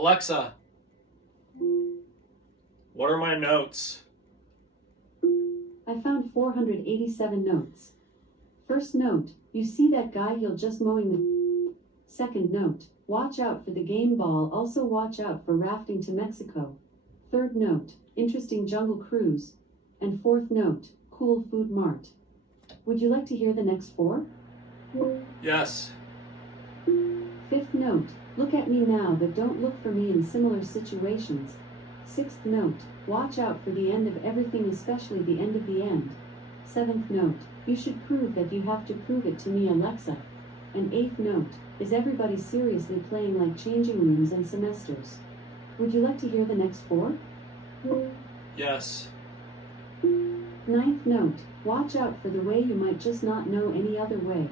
Alexa, what are my notes? I found 487 notes. First note, you see that guy, he'll just mowing the... Second note, watch out for the game ball, also watch out for rafting to Mexico. Third note, interesting jungle cruise. And fourth note, cool food mart. Would you like to hear the next four? Yes. Fifth note, look at me now but don't look for me in similar situations. Sixth note, watch out for the end of everything, especially the end of the end. Seventh note, you should prove that you have to prove it to me, Alexa. And eighth note, is everybody seriously playing like changing rooms and semesters? Would you like to hear the next four? Yes. Ninth note, watch out for the way you might just not know any other way.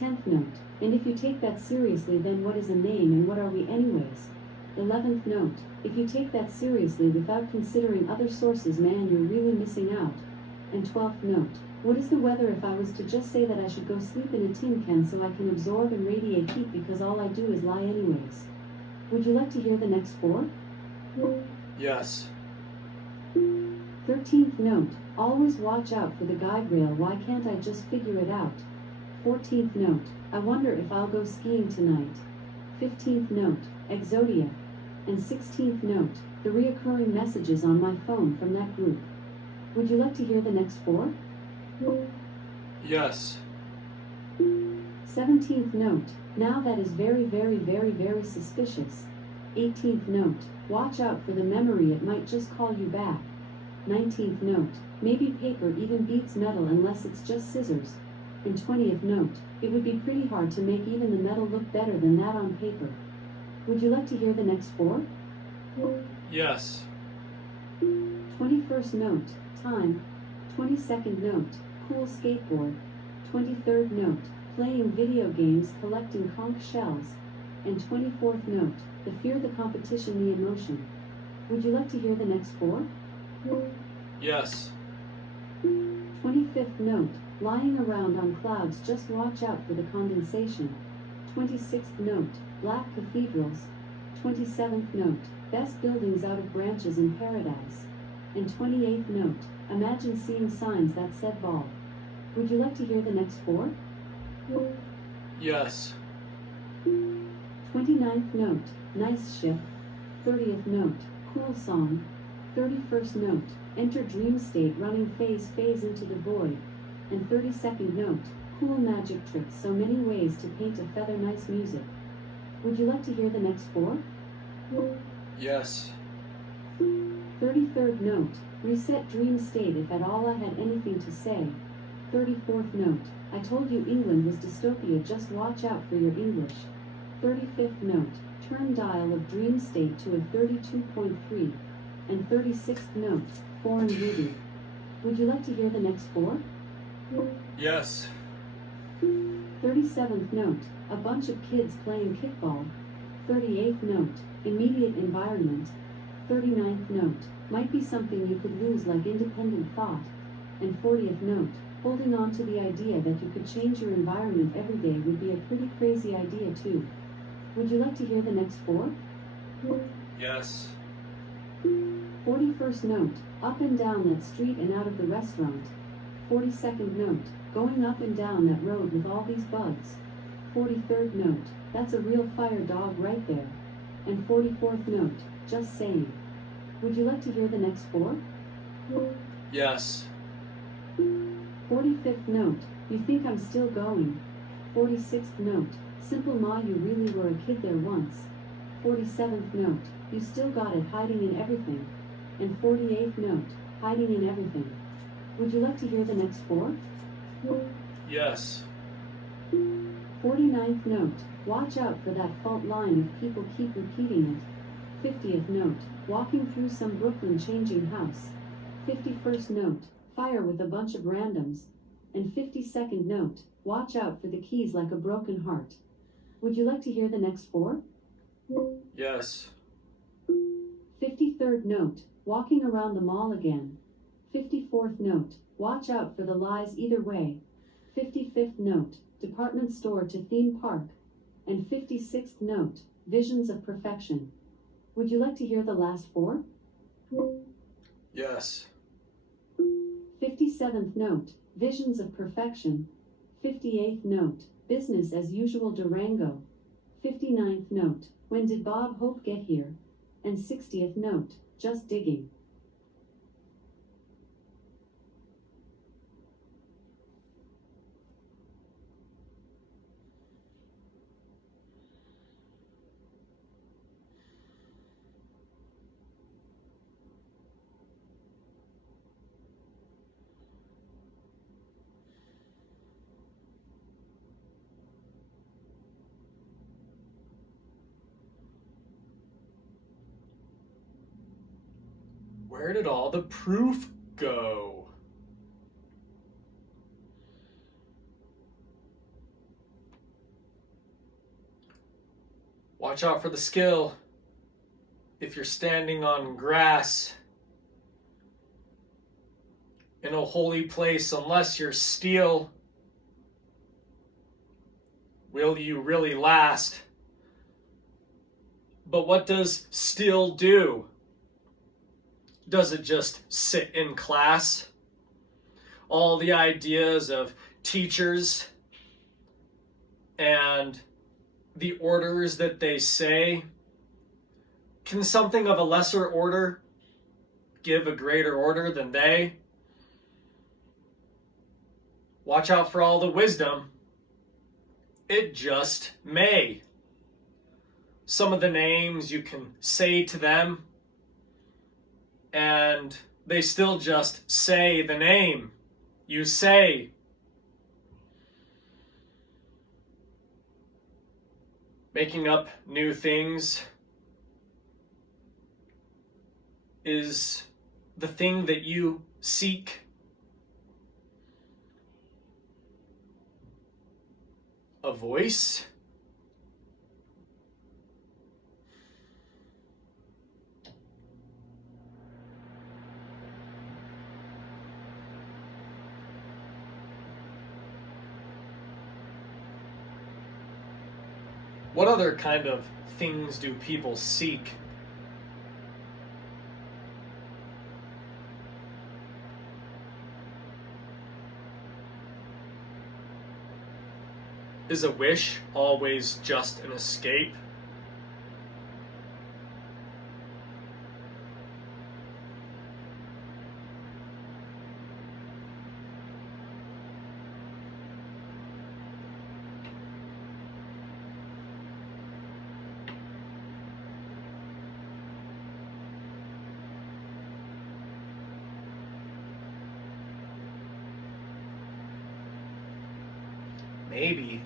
10th note, and if you take that seriously, then what is a name and what are we anyways? 11th note, if you take that seriously without considering other sources, man, you're really missing out. And 12th note, what is the weather if I was to just say that I should go sleep in a tin can so I can absorb and radiate heat because all I do is lie anyways? Would you like to hear the next four? Yes. 13th note, always watch out for the guide rail, why can't I just figure it out? 14th note, I wonder if I'll go skiing tonight. 15th note, Exodia. And 16th note, the reoccurring messages on my phone from that group. Would you like to hear the next four? Yes. 17th note, now that is very, very, very, very suspicious. 18th note, watch out for the memory, it might just call you back. 19th note, maybe paper even beats metal unless it's just scissors. And 20th note, it would be pretty hard to make even the metal look better than that on paper. Would you like to hear the next four? Yes. 21st note, time. 22nd note, cool skateboard. 23rd note, playing video games, collecting conch shells. And 24th note, the fear, the competition, the emotion. Would you like to hear the next four? Yes. 25th note, lying around on clouds, just watch out for the condensation. 26th note, black cathedrals. 27th note, best buildings out of branches in paradise. And 28th note, imagine seeing signs that said ball. Would you like to hear the next four? Yes. 29th note, nice ship. 30th note, cool song. 31st note, enter dream state, running phase into the void. And 32nd note, cool magic tricks, so many ways to paint a feather, nice music. Would you like to hear the next four? Yes. 33rd note, reset dream state, if at all I had anything to say. 34th note, I told you England was dystopia, just watch out for your English. 35th note, turn dial of dream state to a 32.3. And 36th note, foreign voodoo. Would you like to hear the next four? Yes. 37th note, a bunch of kids playing kickball. 38th note, immediate environment. 39th note, might be something you could lose like independent thought. And 40th note, holding on to the idea that you could change your environment every day would be a pretty crazy idea too. Would you like to hear the next four? Yes. 41st note, up and down that street and out of the restaurant. 42nd note, going up and down that road with all these bugs. 43rd note, that's a real fire dog right there. And 44th note, just saying. Would you like to hear the next four? Yes. 45th note, you think I'm still going. 46th note, simple ma, you really were a kid there once. 47th note, you still got it, hiding in everything. And 48th note, hiding in everything. Would you like to hear the next four? Yes. 49th note, watch out for that fault line if people keep repeating it. 50th note, walking through some Brooklyn changing house. 51st note, fire with a bunch of randoms. And 52nd note, watch out for the keys like a broken heart. Would you like to hear the next four? Yes. 53rd note, walking around the mall again. 54th note, watch out for the lies either way. 55th note, department store to theme park. And 56th note, visions of perfection. Would you like to hear the last four? Yes. 57th note, Visions of Perfection. 58th note, Business as Usual Durango. 59th note, When Did Bob Hope Get Here? And 60th note, Just Digging. Where did all the proof go? Watch out for the skill. If you're standing on grass in a holy place, unless you're steel, will you really last? But what does steel do? Does it just sit in class? All the ideas of teachers and the orders that they say, can something of a lesser order give a greater order than they? Watch out for all the wisdom. It just may. Some of the names you can say to them, and they still just say the name you say. Making up new things is the thing that you seek. A voice? What other kind of things do people seek? Is a wish always just an escape? Maybe.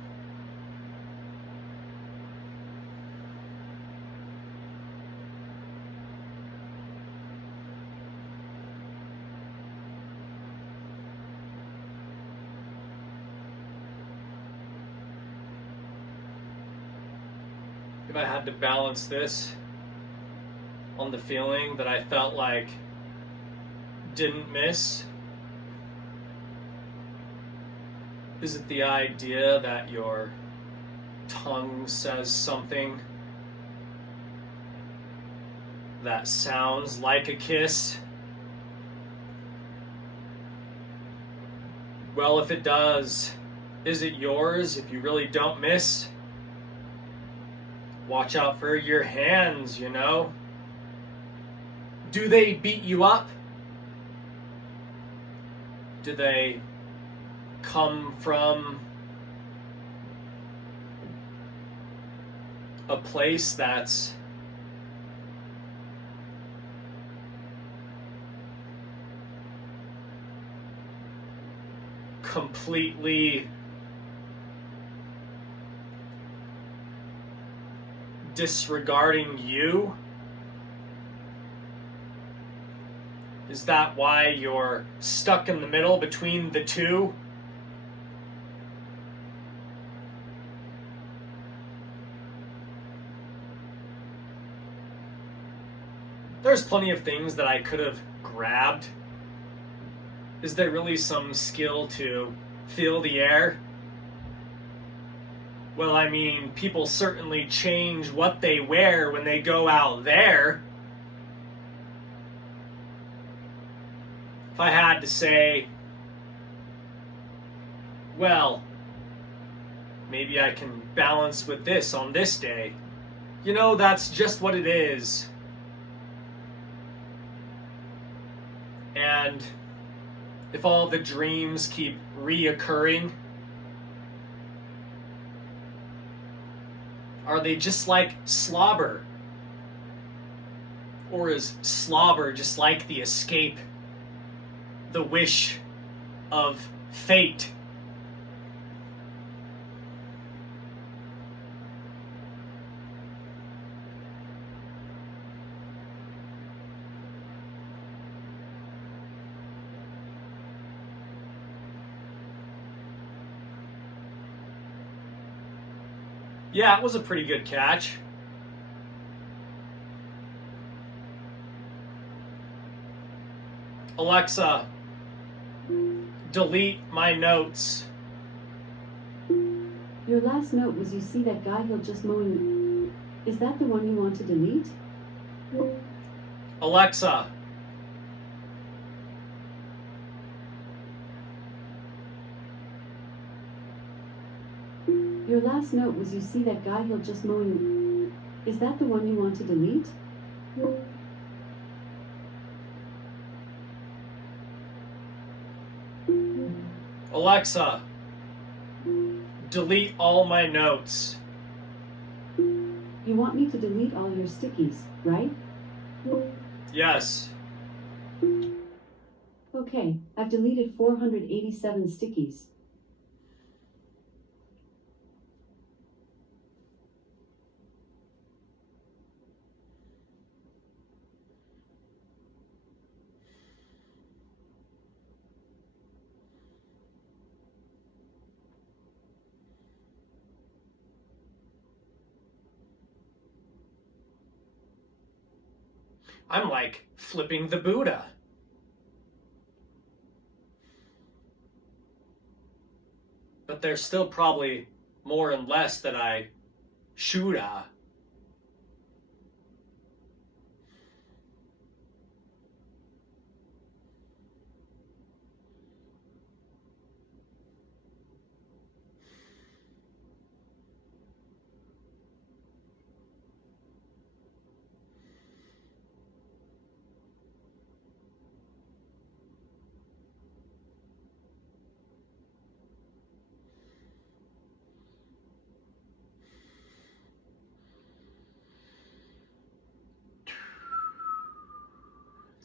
If I had to balance this on the feeling that I felt like didn't miss, is it the idea that your tongue says something that sounds like a kiss? Well, if it does, is it yours if you really don't miss? Watch out for your hands, you know. Do they beat you up? Do they come from a place that's completely disregarding you? Is that why you're stuck in the middle between the two? There's plenty of things that I could have grabbed. Is there really some skill to feel the air? Well, I mean, people certainly change what they wear when they go out there. If I had to say, well, maybe I can balance with this on this day. You know, that's just what it is. And if all the dreams keep reoccurring, are they just like slobber? Or is slobber just like the escape, the wish of fate? Yeah, it was a pretty good catch. Alexa, delete my notes. Your last note was, you see that guy, he'll just mowing. Is that the one you want to delete? Alexa, Your last note was, you see that guy, he'll just mowing. Is that the one you want to delete? Alexa, delete all my notes. You want me to delete all your stickies, right? Yes. Okay, I've deleted 487 stickies. I'm like flipping the Buddha. But there's still probably more and less that I shoulda.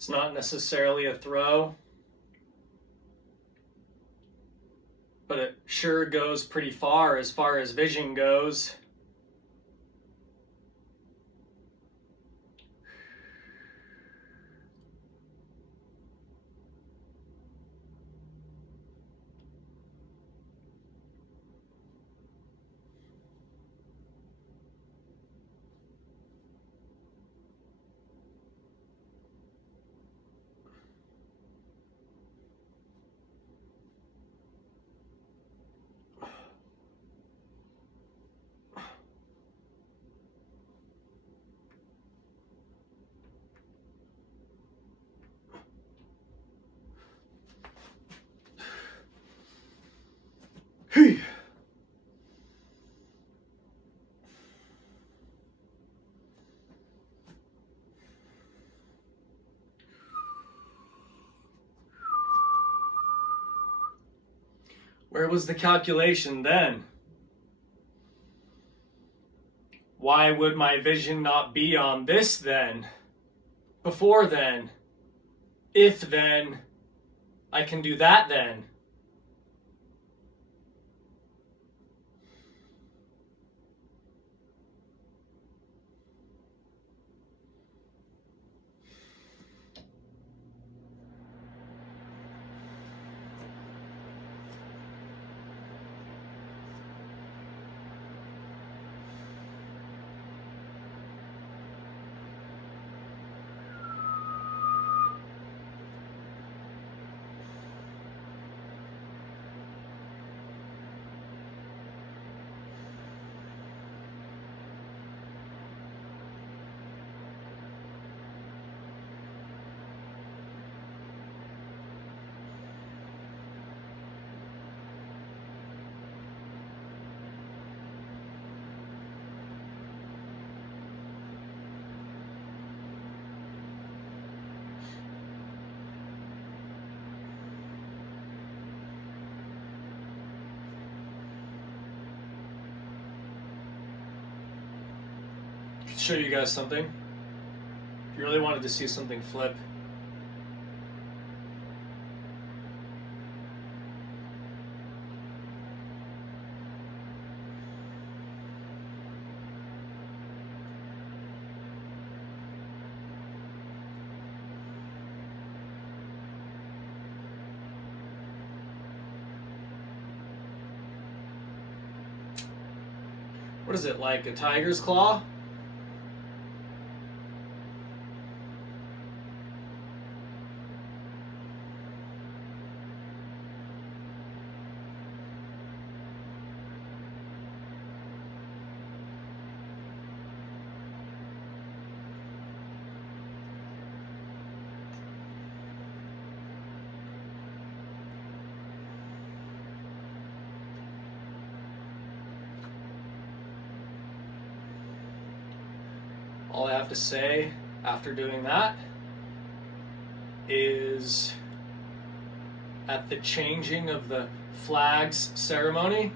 It's not necessarily a throw, but it sure goes pretty far as vision goes. Hey. Where was the calculation then? Why would my vision not be on this then? Before then? If then, I can do that then. show you guys something. If you really wanted to see something flip. What is it, like a tiger's claw? All I have to say after doing that is at the changing of the flags ceremony,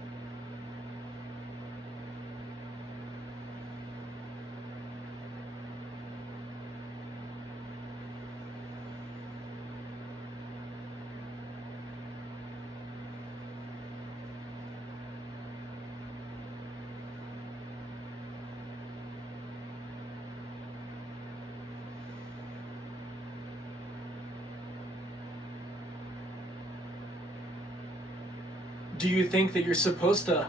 do you think that you're supposed to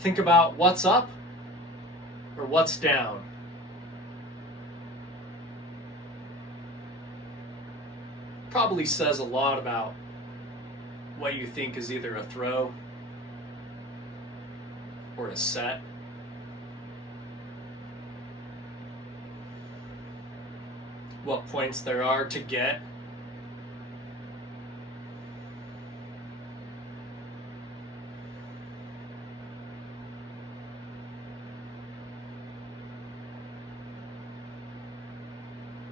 think about what's up or what's down? Probably says a lot about what you think is either a throw or a set. What points there are to get.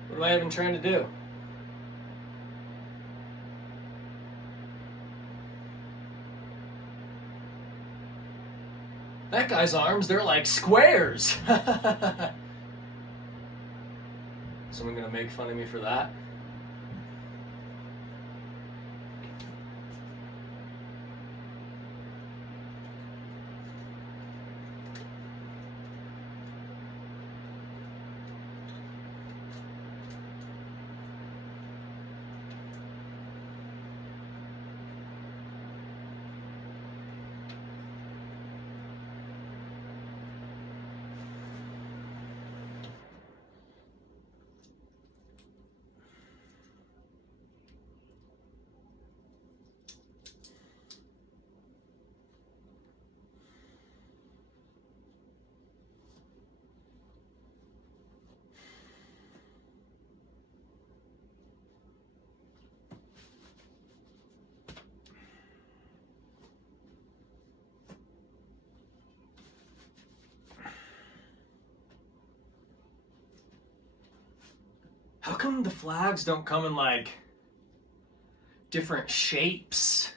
What am I even trying to do? That guy's arms, they're like squares. Someone gonna make fun of me for that? How come the flags don't come in like different shapes?